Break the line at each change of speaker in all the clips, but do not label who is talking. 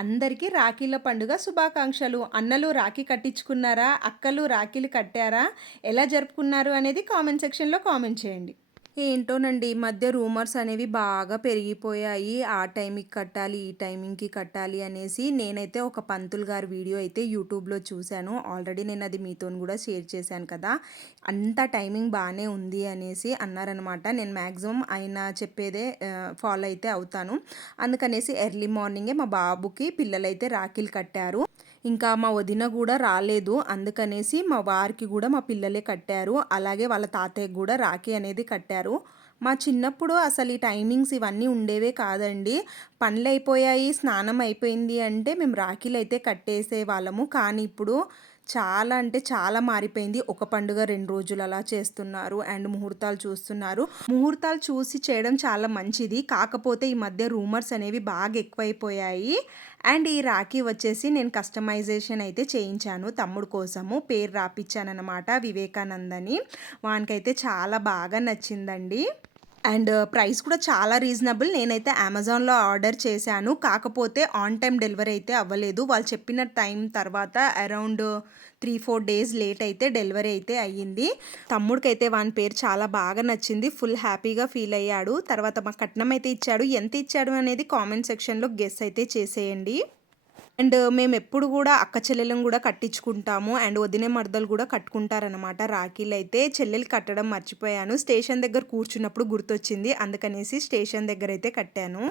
అందరికీ రాఖీల పండుగ శుభాకాంక్షలు. అన్నలు రాఖీ కట్టించుకున్నారా? అక్కలు రాఖీలు కట్టారా? ఎలా జరుపుకున్నారు అనేది కామెంట్ సెక్షన్లో కామెంట్ చేయండి. ఏంటోనండి ఈ మధ్య రూమర్స్ అనేవి బాగా పెరిగిపోయాయి. ఆ టైంకి కట్టాలి ఈ టైమింగ్కి కట్టాలి అనేసి నేనైతే ఒక పంతులు గారి వీడియో అయితే యూట్యూబ్లో చూశాను. ఆల్రెడీ నేను అది మీతో కూడా షేర్ చేశాను కదా. అంత టైమింగ్ బాగానే ఉంది అనేసి అన్నారనమాట. నేను మ్యాక్సిమం ఆయన చెప్పేదే ఫాలో అయితే అవుతాను. అందుకనేసి ఎర్లీ మార్నింగే మా బాబుకి పిల్లలైతే రాఖీలు కట్టారు. ఇంకా మా వదిన కూడా రాలేదు. అందుకనేసి మా వారికి కూడా మా పిల్లలే కట్టారు. అలాగే వాళ్ళ తాతయ్యకి కూడా రాఖీ అనేది కట్టారు. మా చిన్నప్పుడు అసలు ఈ టైమింగ్స్ ఇవన్నీ ఉండేవే కాదండి. పనులు అయిపోయాయి స్నానం అయిపోయింది అంటే మేము రాఖీలు అయితే కట్టేసే వాళ్ళము కానీ ఇప్పుడు చాలా అంటే చాలా మారిపోయింది. ఒక పండుగ రెండు రోజులు అలా చేస్తున్నారు అండ్ ముహూర్తాలు చూస్తున్నారు. ముహూర్తాలు చూసి చేయడం చాలా మంచిది. కాకపోతే ఈ మధ్య రూమర్స్ అనేవి బాగా ఎక్కువైపోయాయి. అండ్ ఈ రాఖీ వచ్చేసి నేను కస్టమైజేషన్ అయితే చేయించాను తమ్ముడు కోసము. పేరు రాపిచ్చాను వివేకానందని. వానికైతే చాలా బాగా నచ్చిందండి. అండ్ ప్రైస్ కూడా చాలా రీజనబుల్. నేనైతే అమెజాన్లో ఆర్డర్ చేశాను. కాకపోతే ఆన్ టైం డెలివరీ అయితే అవ్వలేదు. వాళ్ళు చెప్పిన టైం తర్వాత around three four days late అయితే డెలివరీ అయితే అయ్యింది. తమ్ముడికైతే వాని పేరు చాలా బాగా నచ్చింది. ఫుల్ హ్యాపీగా ఫీల్ అయ్యాడు. తర్వాత మా కట్నం అయితే ఇచ్చాడు. ఎంత ఇచ్చాడు అనేది కామెంట్ సెక్షన్లో గెస్ అయితే చేసేయండి. అండ్ మేము ఎప్పుడు కూడా అక్క చెల్లెలను కూడా కట్టించుకుంటాము. అండ్ వదిన మరదలు కూడా కట్టుకుంటారనమాట రాఖీలు అయితే చెల్లెలు కట్టడం మర్చిపోయాను. స్టేషన్ దగ్గర కూర్చున్నప్పుడు గుర్తొచ్చింది. అందుకనేసి స్టేషన్ దగ్గర అయితే కట్టాను.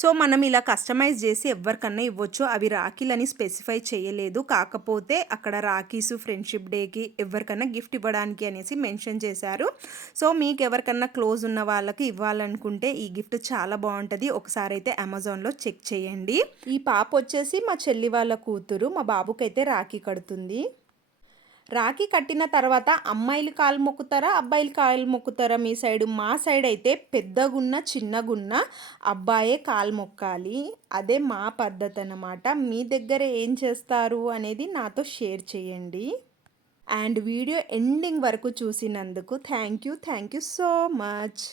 సో మనం ఇలా కస్టమైజ్ చేసి ఎవరికన్నా ఇవ్వచ్చు. అవి రాఖీలని స్పెసిఫై చేయలేదు. కాకపోతే అక్కడ రాఖీస్ ఫ్రెండ్షిప్ డేకి ఎవరికన్నా గిఫ్ట్ ఇవ్వడానికి అనేసి మెన్షన్ చేశారు. సో మీకు ఎవరికన్నా క్లోజ్ ఉన్న వాళ్ళకి ఇవ్వాలనుకుంటే ఈ గిఫ్ట్ చాలా బాగుంటుంది. ఒకసారి అయితే అమెజాన్లో చెక్ చేయండి. ఈ పాప వచ్చేసి మా చెల్లి వాళ్ళ కూతురు. మా బాబుకైతే రాఖీ కడుతుంది. రాఖీ కట్టిన తర్వాత అమ్మాయిలు కాలు మొక్కుతారా అబ్బాయిలు కాలు మొక్కుతారా? మీ సైడ్ మా సైడ్ అయితే పెద్దగున్న చిన్నగున్న అబ్బాయే కాలు మొక్కాలి. అదే మా పద్ధతి అన్నమాట. మీ దగ్గర ఏం చేస్తారు అనేది నాతో షేర్ చేయండి. అండ్ వీడియో ఎండింగ్ వరకు చూసినందుకు thank you thank you so much.